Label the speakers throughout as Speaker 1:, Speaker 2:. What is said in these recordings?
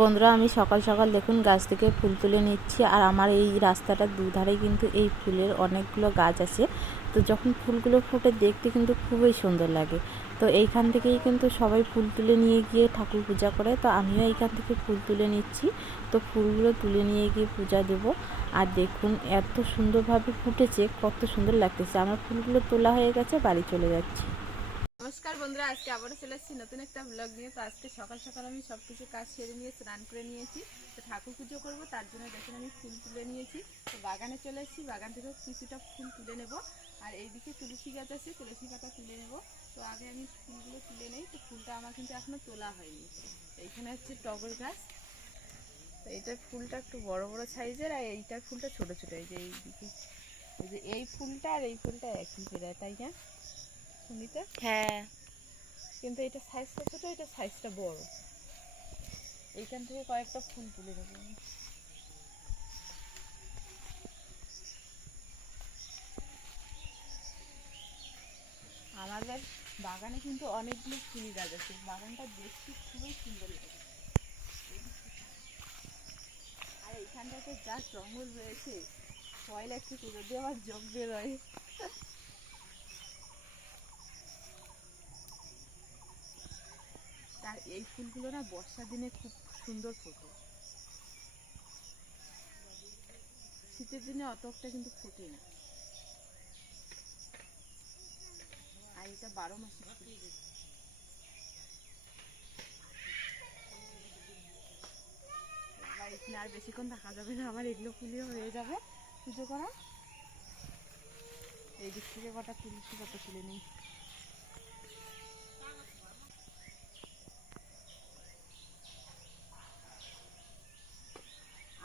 Speaker 1: বন্ধুরা, আমি সকাল সকাল দেখুন গাছ থেকে ফুল তুলে নিচ্ছি, আর আমার এই রাস্তাটার দুধারে কিন্তু এই ফুলের অনেকগুলো গাছ আছে। তো যখন ফুলগুলো ফুটে, দেখতে কিন্তু খুবই সুন্দর লাগে। তো এইখান থেকেই কিন্তু সবাই ফুল তুলে নিয়ে গিয়ে ঠাকুর পূজা করে। তো আমিও এইখান থেকে ফুল তুলে নিচ্ছি। তো ফুলগুলো তুলে নিয়ে গিয়ে পূজা দেব। আর দেখুন, এত সুন্দরভাবে ফুটেছে, কত সুন্দর লাগতেছে। আমার ফুলগুলো তোলা হয়ে গেছে, বাড়ি চলে যাচ্ছি।
Speaker 2: বন্ধুরা, আজকে আবারও চলে আসছি নতুন একটা ব্লগ নিয়ে। তো আজকে সকাল সকাল আমি সব কিছু কাজ সেরে নিয়ে স্নান করে নিয়েছি। তো ঠাকুর পুজো করব, তার জন্য দেখুন আমি ফুল তুলে নিয়েছি। তো বাগানে চলে এসেছি বাগান থেকেও কিছুটা ফুল তুলে নেব। আর এইদিকে তুলসী গাছ আছে, তুলসী পাতা তুলে নেব। তো আগে আমি ফুলগুলো তুলে নেই, তো ফুলটা আমার কিন্তু এখনও তোলা হয়নি। এইখানে হচ্ছে টগর গাছ। তো এইটার ফুলটা একটু বড় বড় সাইজের, আর এইটার ফুলটা ছোট ছোট, এই যে এইদিকে। এই যে এই ফুলটা আর এই ফুলটা একই করে, তাই না? সঙ্গীতা
Speaker 1: হ্যাঁ।
Speaker 2: কিন্তু এটা সাইজটা ছোট, এটা সাইজটা বড়। এইখান থেকে কয়েকটা ফুল তুলে দেবো আমি। আমাদের বাগানে কিন্তু অনেকগুলো ফুল গাছ আছে। বাগানটা দেখতে খুবই সুন্দর লাগে। আর এইখানটাতে যা জঙ্গল রয়েছে ভয় লাগছে পুজো দিয়ে আবার জগ বেরোয়। তার এই ফুলগুলো না বর্ষার দিনে খুব সুন্দর ফোটে। শীতের দিনে অত একটা কিন্তু ফোটে না। আর এটা বারো মাসে এখানে আর বেশিক্ষণ থাকা যাবে না, আমার এগুলো ফুলিয়ে হয়ে যাবে পুজো করা এই দিক থেকে কটা তুলসী কত তুলে নিই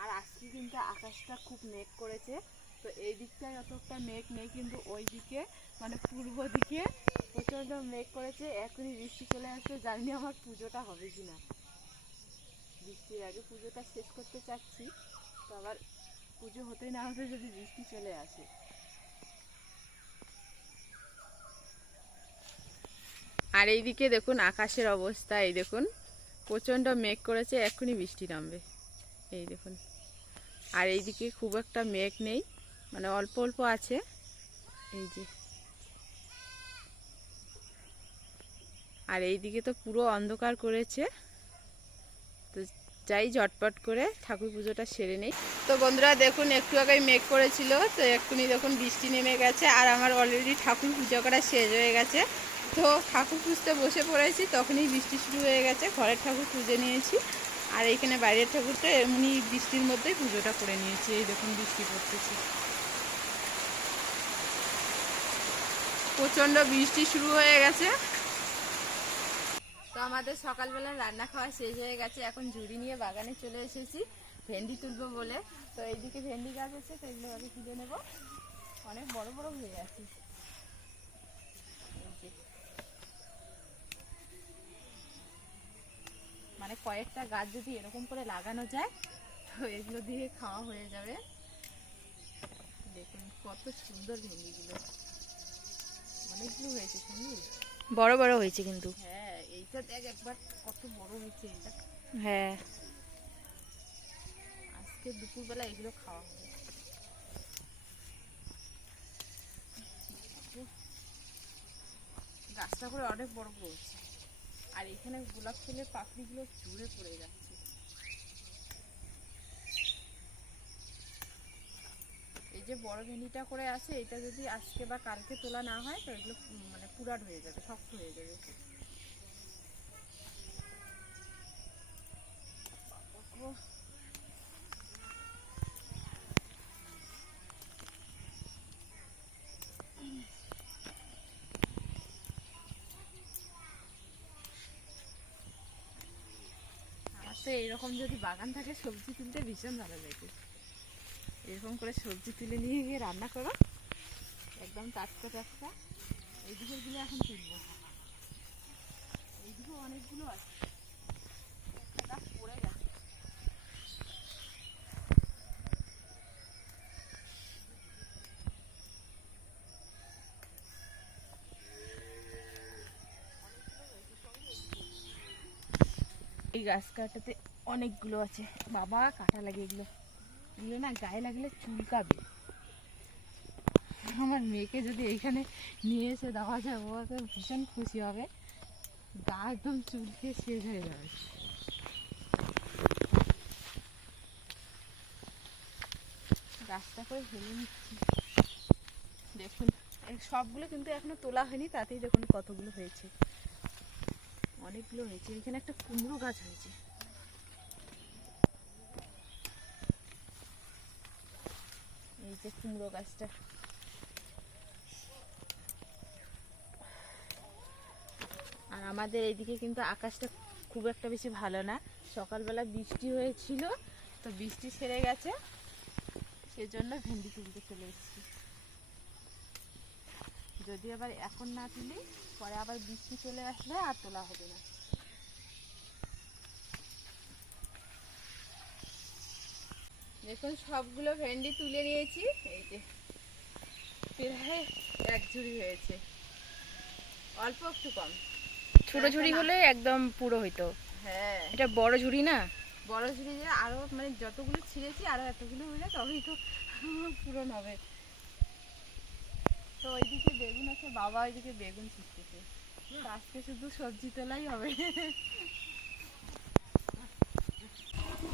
Speaker 2: আর আজকে কিন্তু আকাশটা খুব মেঘ করেছে। তো এই দিকটায় অতটা মেঘ নেই, কিন্তু ওই দিকে মানে পূর্ব দিকে প্রচণ্ড মেঘ করেছে। এখনই বৃষ্টি চলে আসছে, জানি আমার পুজোটা হবে কি না বৃষ্টির আগে পুজোটা শেষ করতে চাচ্ছি, তো আবার পুজো হতে না হতে যদি বৃষ্টি চলে আসে। আর এইদিকে দেখুন আকাশের অবস্থা, এই দেখুন। প্রচণ্ড মেঘ করেছে এক্ষুনি বৃষ্টি নামবে। এই দেখুন। আর এইদিকে খুব একটা মেঘ নেই মানে অল্প অল্প আছে। এই যে। আর এইদিকে তো পুরো অন্ধকার করেছে। তো যাই ঝটপট করে ঠাকুর পুজোটা সেরে নেই। তো বন্ধুরা দেখুন, একটু আগে মেঘ করেছিল, তো এক্ষুনি দেখুন বৃষ্টি নেমে গেছে, আর আমার অলরেডি ঠাকুর পুজো করা শেষ হয়ে গেছে। তো ঠাকুর পুজতে বসে পড়েছি, তখনই বৃষ্টি শুরু হয়ে গেছে, ঘরের ঠাকুর পুজো নিয়েছি। আর এইখানে বাইরের ঠাকুরটা এমনি বৃষ্টির মধ্যেই পুজোটা করে নিয়েছি, এই দেখুন বৃষ্টি পড়তেছে। প্রচণ্ড বৃষ্টি শুরু হয়ে গেছে। তো আমাদের সকালবেলা রান্না খাওয়া শেষ হয়ে গেছে, এখন ঝুড়ি নিয়ে বাগানে চলে এসেছি, ভেন্ডি তুলবো বলে। তো এইদিকে ভেন্ডি গাছ আছে, তো এগুলো আগে তুলে নেব। অনেক বড় বড় হয়ে আছে এই যে। মানে কয়েকটা গাছ যদি এরকম করে লাগানো যায় তো এগুলো দিয়ে খাওয়া হয়ে যাবে। দেখুন কত সুন্দর ভেন্ডিগুলো। অনেকগুলো হয়েছে সঙ্গে
Speaker 1: বড় বড় হয়েছে কিন্তু।
Speaker 2: হ্যাঁ এইটা দেখ একবার কত বড় হয়েছে এটা।
Speaker 1: হ্যাঁ।
Speaker 2: আজকে দুপুরবেলা এগুলো খাওয়া হবে। গাছটা করে অনেক বড় বড় হচ্ছে আর এখানে গোলাপ ফুলের পাপড়িগুলো জুড়ে পড়ে যাচ্ছে। এই যে বড় ভেন্ডিটা করে আছে, এটা যদি আজকে বা কালকে তোলা না হয়, তো এগুলো মানে পুরাট হয়ে যাবে, শক্ত হয়ে যাবে। এইরকম যদি বাগান থাকে, সবজি তুলতে ভীষণ ভালো লাগে। এরকম করে সবজি তুলে নিয়ে গিয়ে রান্না করো। একদম টাটকা টাটকা। এই দিকেরগুলো এখন তুলবো। এইদিকেও অনেকগুলো আছে। পড়ে এই গাছ কাটাতে অনেকগুলো আছে। বাবা, কাটা লাগে এগুলো এগুলো না গায়ে লাগলে চুলকাবে। আমার মেয়েকে যদি এইখানে নিয়ে এসে দেওয়া যায়, ও ভীষণ খুশি হবে। গা একদম চুলকে শেষ হয়ে যাবে। রাস্তা করে হেলে নিচ্ছি। দেখুন সবগুলো কিন্তু এখনও তোলা হয়নি, তাতেই দেখুন কতগুলো হয়েছে। অনেকগুলো হয়েছে। এখানে একটা কুমড়ো গাছ হয়েছে এই যে কুমড়ো গাছটা। আর আমাদের এইদিকে কিন্তু আকাশটা খুব একটা বেশি ভালো না। সকালবেলা বৃষ্টি হয়েছিল, তো বৃষ্টি সেরে গেছে। সেজন্য ভেন্ডি তুলতে চলে এসেছি। যদি আবার এখন না তুলি, পরে আবার বৃষ্টি চলে আসলে আর তোলা হবে না। দেখুন সবগুলো ভেন্ডি তুলে নিয়েছি। এই যে প্রায় এক ঝুড়ি হয়েছে। অল্প একটু কম।
Speaker 3: ছোট ঝুড়ি হলে একদম পুরো হইতো।
Speaker 2: হ্যাঁ।
Speaker 3: এটা বড় ঝুড়ি না?
Speaker 2: বড় ঝুড়ি যে আরও মানে যতগুলো ছিঁড়েছি আরও এতগুলো হলে তবেই তো পূরণ হবে তো ওইদিকে বেগুন আছে বাবা ওইদিকে বেগুন ছিঁড়তেছে আজকে শুধু সবজি তোলাই হবে।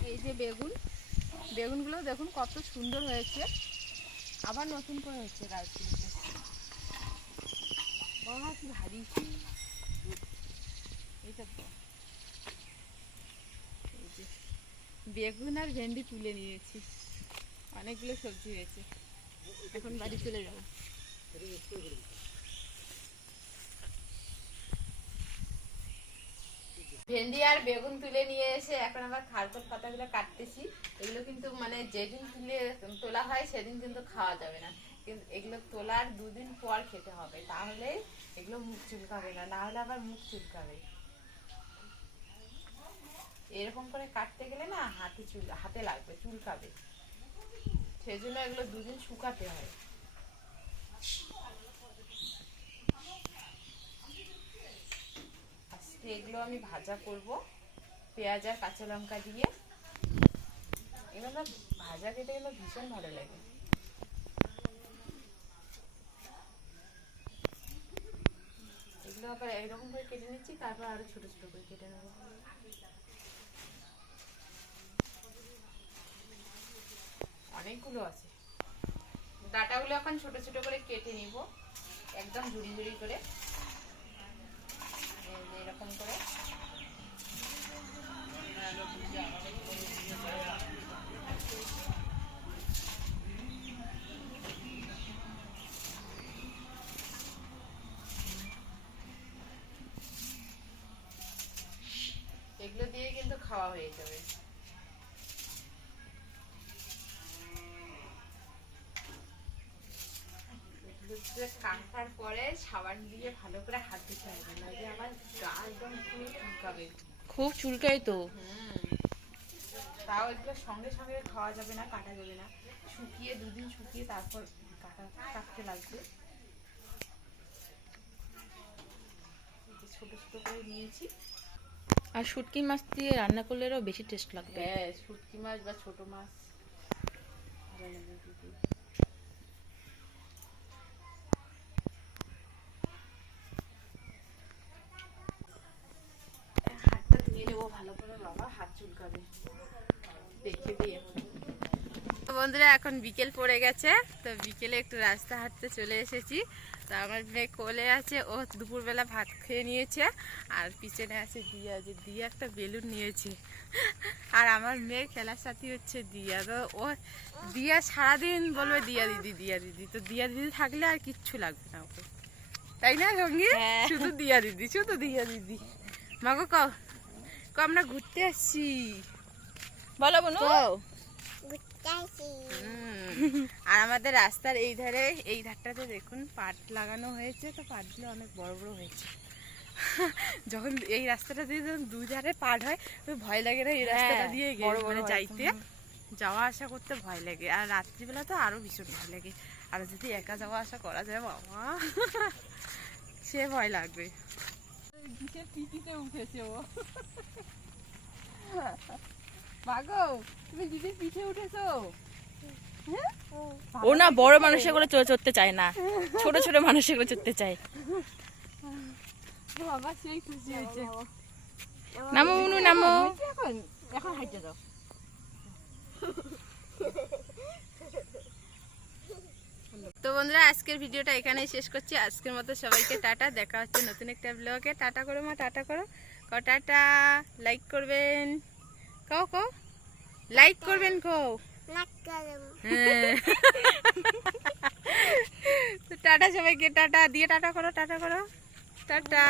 Speaker 2: এই যে বেগুন। বেগুনগুলো দেখুন কত সুন্দর হয়েছে। আবার নতুন করে হচ্ছে গাছগুলোতে। বাবা কি ভারী। এইটা বেগুন আর ভেন্ডি তুলে নিয়েছি। অনেকগুলো সবজি হয়েছে। এখন বাড়ি চলে যাব। ভেন্ডি আর বেগুন তুলে নিয়ে এসে এখন আবার খারকোট পাতাগুলো কাটতেছি। এগুলো কিন্তু মানে যেদিন তুলে তোলা হয় সেদিন কিন্তু খাওয়া যাবে না। কিন্তু এগুলো তোলার দুদিন পর খেতে হবে। তাহলে এগুলো মুখ চুলকাবে না না হলে আবার মুখ চুলকাবে। এরকম করে কাটতে গেলে না হাতে চুল, হাতে লাগবে, চুলকাবে। সেজন্য এগুলো দুদিন শুকাতে হয় আজকে এগুলো আমি ভাজা করব পেঁয়াজ আর কাঁচা লঙ্কা দিয়ে। এগুলো ভাজা খেতে গেলে ভীষণ ভালো লাগে। এগুলো আবার এইরকম করে কেটে নিচ্ছি, তারপর আরও ছোট ছোট করে কেটে নেব। অনেকগুলো আছে। ডাটাগুলো এখন ছোট ছোট করে কেটে নিব, একদম ঝুড়ি ঝুড়ি করে। এরকম করে। এগুলো দিয়ে কিন্তু খাওয়া হয়ে যাবে। কাটার পরে সাবান দিয়ে ভালো করে হাত দিতে হবে না যে আমার গা একদম পুরো চুলকাবে।
Speaker 3: খুব চুলকাই তো।
Speaker 2: তাও এগুলো সঙ্গে সঙ্গে খাওয়া যাবে না কাটা যাবে না। শুকিয়ে দুদিন শুকিয়ে তারপর কাটা কাটতে লাগবে। ছোট ছোট করে নিয়েছি।
Speaker 3: আর শুটকি মাছ দিয়ে রান্না করলে আরও বেশি টেস্ট লাগবে।
Speaker 2: হ্যাঁ শুটকি মাছ বা ছোট মাছ। ভালো লাগে দিতে। হাতটা ধুয়ে নেব ভালো করে বাবা হাত চুলকাবে দেখে দিই। তো বন্ধুরা এখন বিকেল পড়ে গেছে তো বিকেলে একটু রাস্তা হাঁটতে চলে এসেছি। তো আমার মেয়ে কোলে আছে ও দুপুরবেলা ভাত খেয়ে নিয়েছে আর পিছনে আছে দিয়া যে দিয়া একটা বেলুন নিয়েছে। আর আমার মেয়ের খেলার সাথী হচ্ছে দিয়া। তো ও দিয়া সারাদিন বলবে দিয়া দিদি দিয়া দিদি। তো দিয়া দিদি থাকলে আর কিচ্ছু লাগবে না ওকে। তাই না সঙ্গে?
Speaker 3: হ্যাঁ।
Speaker 2: শুধু দিয়া দিদি শুধু দিয়া দিদি। মাগো কও কও আমরা ঘুরতে আসছি।
Speaker 3: বলো। বোনো।
Speaker 2: আর আমাদের রাস্তার এই ধারে এই ধারটাতে দেখুন পাট লাগানো হয়েছে তো পাটগুলো অনেক বড় বড় হয়েছে। যখন এই রাস্তাটা দিয়ে যখন দু ধারে পাট হয় তো ভয় লাগে না এই রাস্তাটা
Speaker 3: হ্যাঁ,
Speaker 2: দিয়ে
Speaker 3: বড়
Speaker 2: গেলে
Speaker 3: বড়
Speaker 2: মানে যাইতে। যাওয়া আসা করতে ভয় লাগে আর রাত্রিবেলা তো আরও ভীষণ ভয় লাগে। আর যদি একা যাওয়া আসা করা যায় বাবা। সে ভয় লাগবে। উঠেছে ও। মাগো তুমি দিদির পিঠে উঠেছো। হ্যাঁ?
Speaker 3: ও। না বড় মানুষের করে চড়ে চড়তে চায় না। ছোট ছোট মানুষের করে চড়তে চায়।
Speaker 2: বাবা সেই খুশি হয়েছে।
Speaker 3: নামো মুনু নামো।
Speaker 2: এখন? এখন হাইটে দাও। তো বন্ধুরা আজকের ভিডিওটা এখানেই শেষ করছি। আজকের মতো সবাইকে টাটা। দেখা হচ্ছে নতুন একটা ব্লগে টাটা করো মা টাটা করো। ক টাটা। লাইক করবেন। কও কও। লাইক করবেন কও। হ্যাঁ। তো টাটা সবাইকে টাটা। দিয়ে টাটা করো টাটা করো। টাটা।